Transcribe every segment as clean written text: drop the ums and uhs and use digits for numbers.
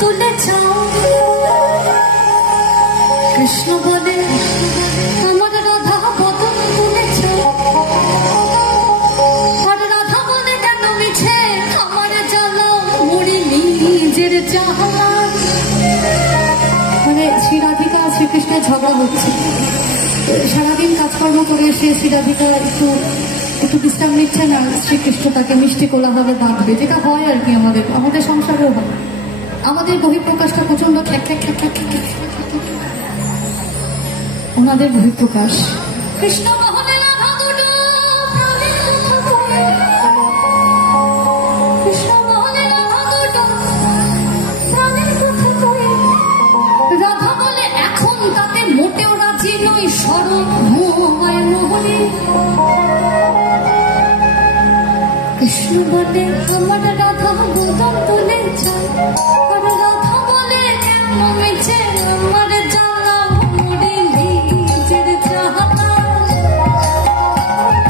তুলেছ কৃষ্ণ বলে আমার রাধা বদন তুলেছ আর রাধা বলে কেন মিছে আমার জ্বালা মুড়ি নিজের জ্বালা। মানে শ্রী রাধিকা শ্রীকৃষ্ণের ঝগড়া হচ্ছে, সারাদিন কাজকর্ম করে এসে শ্রী রাধিকা একটু বিশ্রাম নিচ্ছে না, শ্রীকৃষ্ণ তাকে মিষ্টি কোলাহলে বাঁধবে, যেটা হয় আর কি আমাদের সংসারেও হয়। আমাদের বহিঃপ্রকাশটা প্রচন্ড খ্যাক খ্যাক খ্যাক খ্যাক খ্যাক, ওনাদের বহিঃপ্রকাশ কৃষ্ণ মোহনে রাধা দুটো কৃষ্ণ মোহনে রাধা দুটো প্রাণের কথা কয়ে রাধা বলে এখন তাতে মোটেও রাজি নই স্বরূপ মোহময় মোহনে। কৃষ্ণ বলে আমার রাধা বদন তুলেছ আর রাধা বলে কেন মিছে আমার জ্বালা মুড়ি নিজের জ্বালা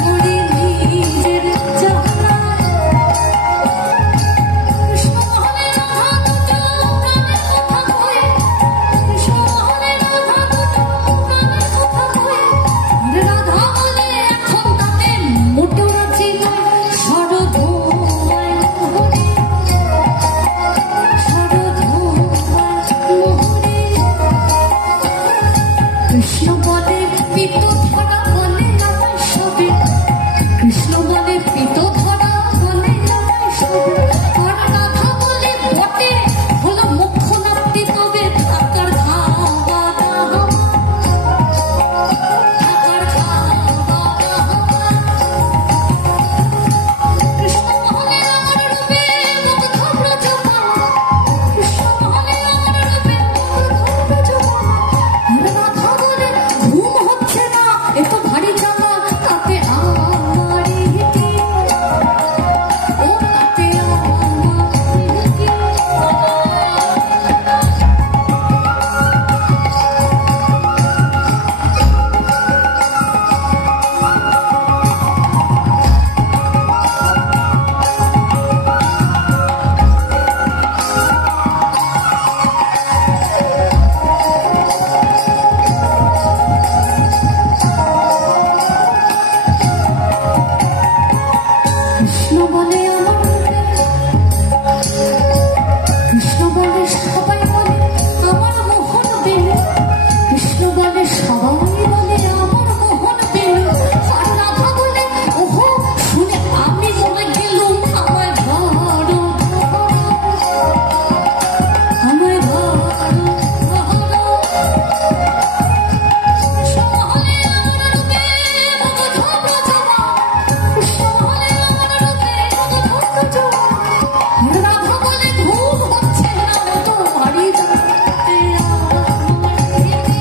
মুড়ি নিজের জ্বালা। কৃষ্ণ মোহনে রাধা দুটো প্রাণের কথা কয়ে কৃষ্ণ মোহনে রাধা দুটো প্রাণের কথা কয়ে রাধা বলে এখন তাতে মোটেও রাজি নয় কৃষ্ণ বলে পিত ধরা বলে নামায় সবে কৃষ্ণ বলে পিত ধরা বলে নামায় সবে আর রাধা বলে বটে হলো মুখ্য নাপতি তবে থাকার খাওয়া দাওয়া থাকার খাওয়া দাওয়া। কৃষ্ণ মোহনে আমার রূপে মুগ্ধ ব্রজমা কৃষ্ণ মোহনে আমার রূপে মুগ্ধ ব্রজমা রাধা বলে ঘুম হচ্ছে না এত ভারী জামা তাতে আমারই কি ও তাতে আমারই কি। কৃষ্ণ বলে কৃষ্ণ বলে সবাই বলে আমার মোহন বেল কৃষ্ণ বলে সবাই বলে আমার মোহন বেল আর রাধা বলে ওহো শুনে আমি বলে গেলুম আমায় ধরো আমায় ধরো। কৃষ্ণ মোহনে আমার রূপে মুগ্ধ ব্রজমা কৃষ্ণ মোহনে আমার রূপে মুগ্ধ ব্রজমা রাধা বলে ঘুম হচ্ছে না এত ভারী জামাতে আমারই কি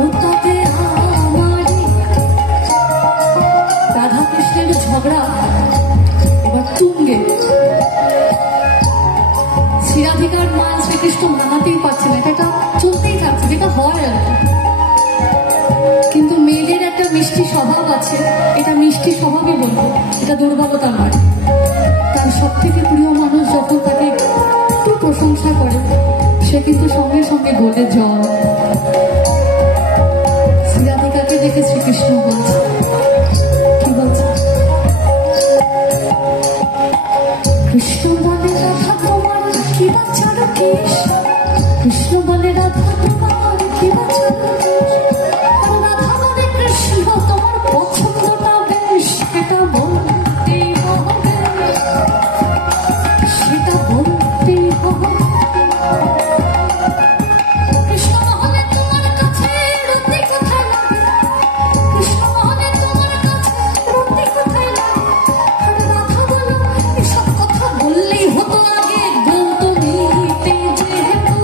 ও তাতে আমারই। রাধা কৃষ্ণের ঝগড়া এবার তুঙ্গে, শ্রী রাধিকার মা শ্রীকৃষ্ণ মানাতেই পারছেন, এটা চলতেই থাকছে, যেটা হয় আর কি। কিন্তু মেয়েদের একটা মিষ্টি স্বভাব আছে, এটা মিষ্টি স্বভাবই বলবো, এটা দুর্বলতা নয়। তার সব থেকে প্রিয় মানুষ যখন তাকে একটু প্রশংসা করে সে কিন্তু সঙ্গে সঙ্গে গোলে জল। শ্রী রাধিকাকে দেখে শ্রীকৃষ্ণ বলছে, কি বলছে? কৃষ্ণ বলে রাধা তোমার কি বাচ্চারো কেশ কৃষ্ণ বলে রাধা তোমার কি বাচ্চারো কেশ আর রাধা বলে কৃষ্ণ তোমার পছন্দটা বেশ সেটা বলতেই হবে সেটা বলতেই হবে। কৃষ্ণ মোহনে তোমার কাছে রতি কোথায় লাগে কৃষ্ণ মোহনে তোমার কাছে রতি কোথায় লাগে আর রাধা বলো এসব কথা বললেই হতো আগে বলতো নিতে যেহেতু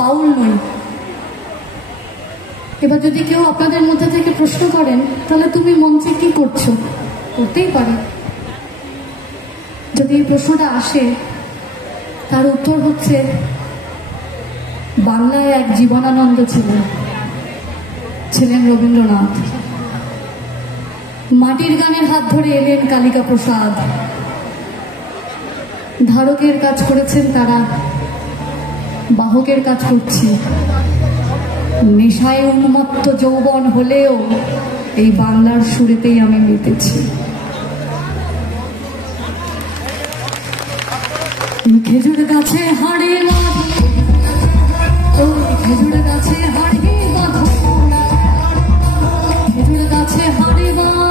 বাউল নই। এবার যদি কেউ আপনাদের মধ্যে থেকে প্রশ্ন করেন তাহলে তুমি মঞ্চে কি করছো, করতেই পারে। যদি এই প্রশ্নটা আসে তার উত্তর হচ্ছে বাংলায় এক জীবনানন্দ ছিলেন রবীন্দ্রনাথ। মাটির গানের হাত ধরে এলেন কালিকা প্রসাদ। ধারকের কাজ করেছেন তারা, বাহকের কাজ করছি। নেশায় উন্মত্ত যৌবন হলেও এই বাংলার সুরেতেই আমি মেতেছি। খেজুর গাছে হাড়ে বাঁধো, খেজুর গাছে হাড়ে বাঁধো, খেজুর গাছে হাড়ে বাঁধো,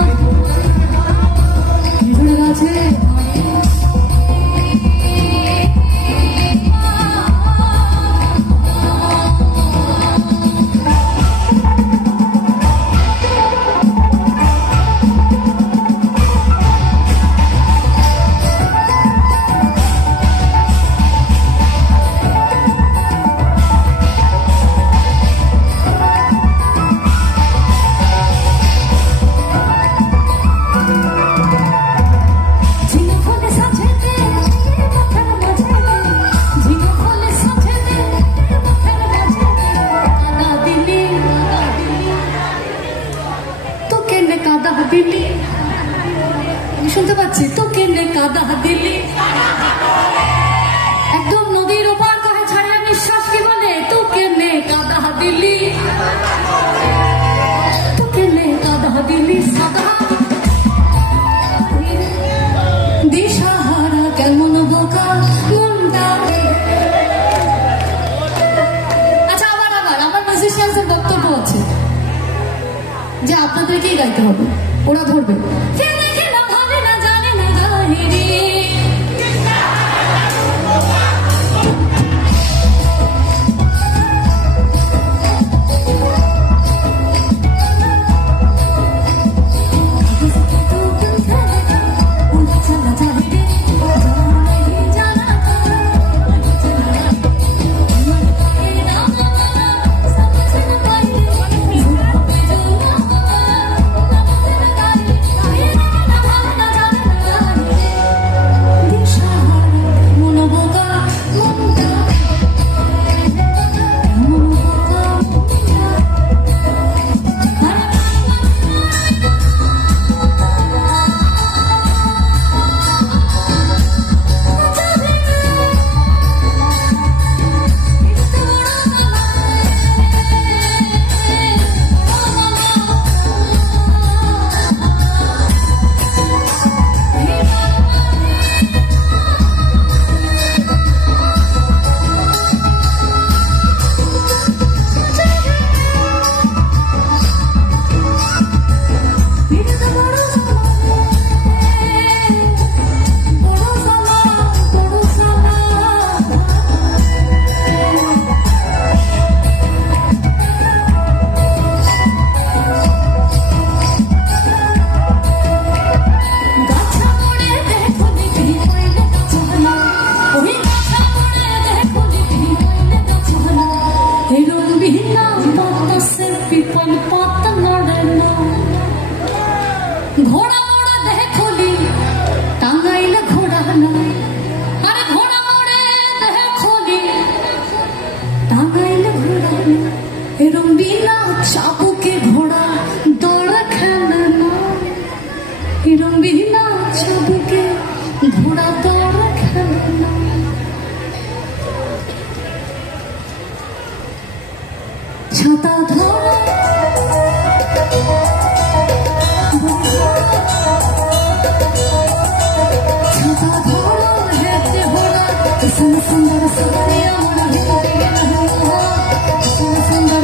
খেজুর গাছে শুনতে পাচ্ছি তো কেনে কাদা দিলি, একদম নদীর ওপার কহে ছাড়িয়ে নিঃশ্বাস কি বলে তো কেনে কাদা দিলি, তো কেনে কাদা দিলি সাদা দিশাহারা কেমন বোকা মনটা। আচ্ছা আবার আমার মিউজিশিয়ানদের বক্তব্য আছে যে আপনাদেরকেই গাইতে হবে, ওরা ধরবে। ঘোড়া মোড়া দেখলি টাঙ্গাইলে ঘোড়া নাই, আরে ঘোড়া মোড়ে দেখলি টাঙ্গাইলে ঘোড়া নাই, এরম বিনা চাবুকে ঘোড়া দৌড়া খেলে না, এরম বিনা চাবুকে ঘোড়া দৌড়া খেলে না। ছাতা ধরা সুন্দর সবাই আমার সুন্দর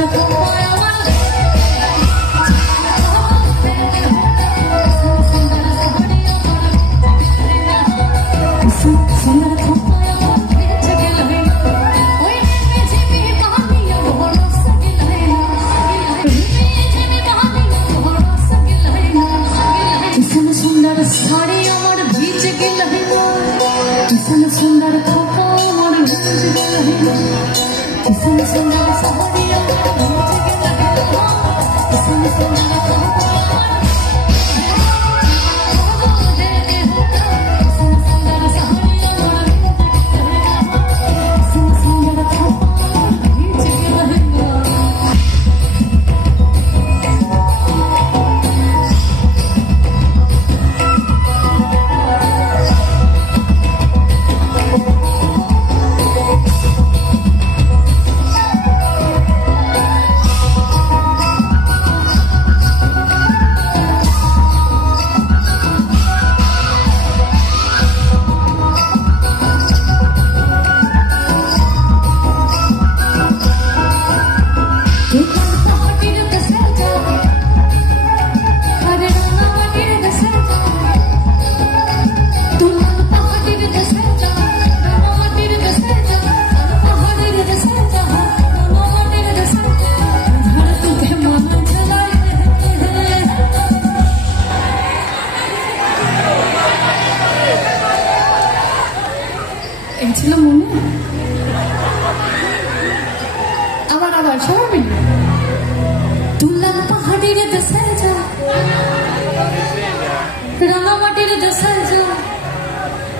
सुंदर साड़ी আমার ভিজে গেল, সুন্দর খোপা আমার ভিজে গেল।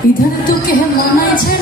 इधर तो कह माना छे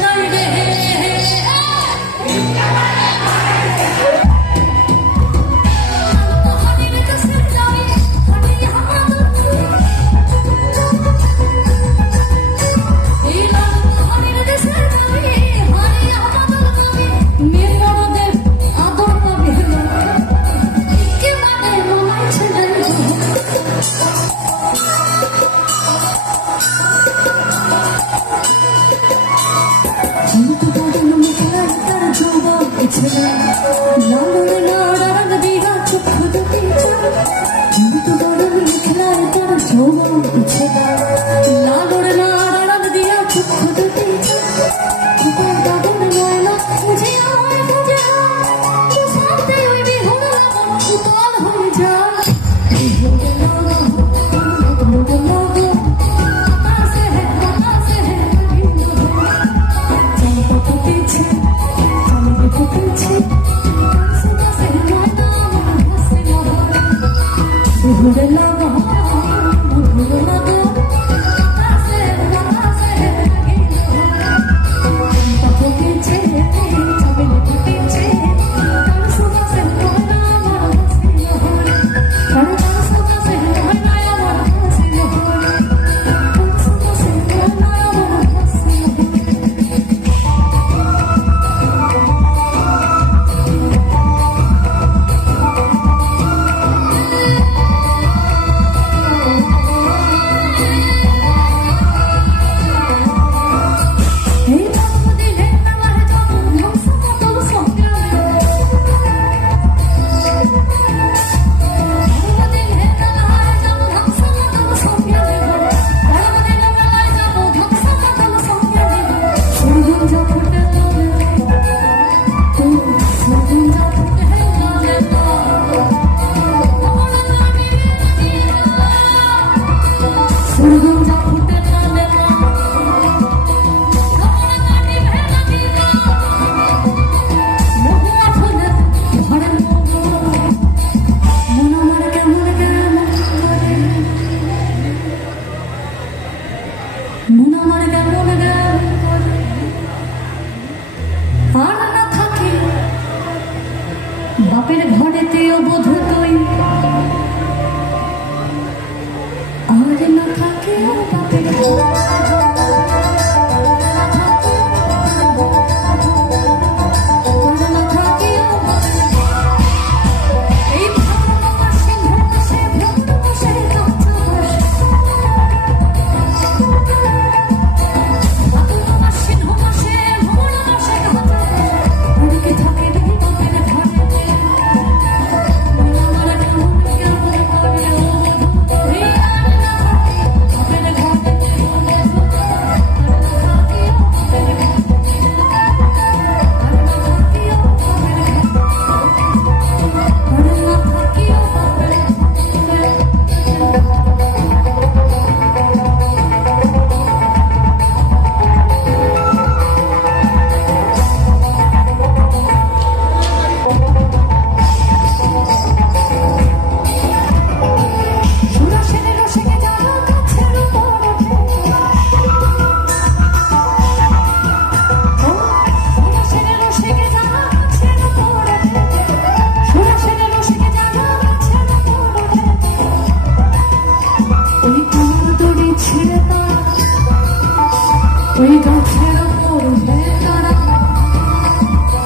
ওই গাছের ওপর উঠে তারা,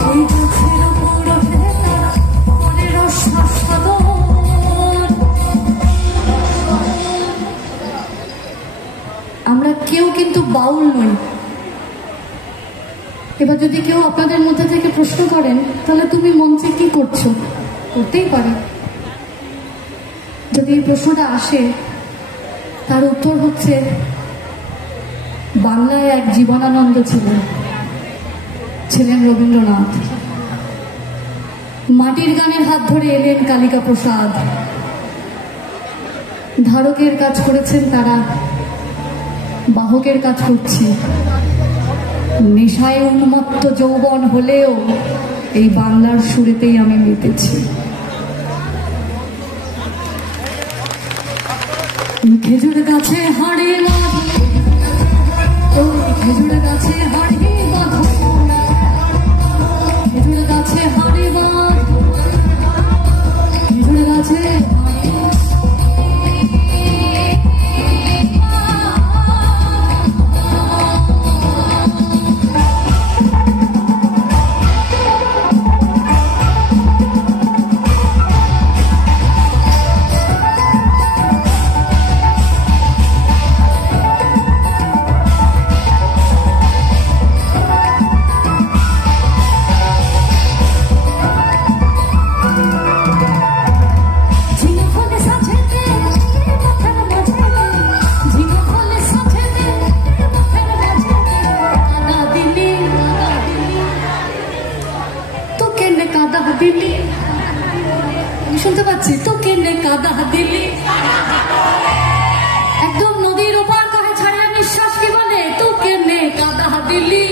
ওই গাছের ওপর উঠে তারা মনের আস্বাদন। আমরা কেউ কিন্তু বাউল নই। এবার যদি কেউ আপনাদের মধ্যে থেকে প্রশ্ন করেন তাহলে তুমি মঞ্চে কি করছো, করতেই পারে। যদি এই প্রশ্নটা আসে তার উত্তর হচ্ছে বাংলায় এক জীবনানন্দ ছিলেন রবীন্দ্রনাথ। মাটির গানের হাত ধরে এলেন কালিকা প্রসাদ। ধারকের কাজ করেছেন তারা, বাহকের কাজ করছি। নেশায় উন্মত্ত যৌবন হলেও এই বাংলার সুরেতেই আমি মেতেছি। খেজুর গাছে হাড়ে বাঁধো, খেজুর গাছে হাড়ে বাঁধো, খেজুর গাছে হাড়ে বাঁধো, খেজুর গাছে শুনতে পাচ্ছি তো কেনে কাদা দিলি, একদম নদীর ওপার কহে ছাড়িয়া নিঃশ্বাস কি বলে তো কেনে কাদা দিলি।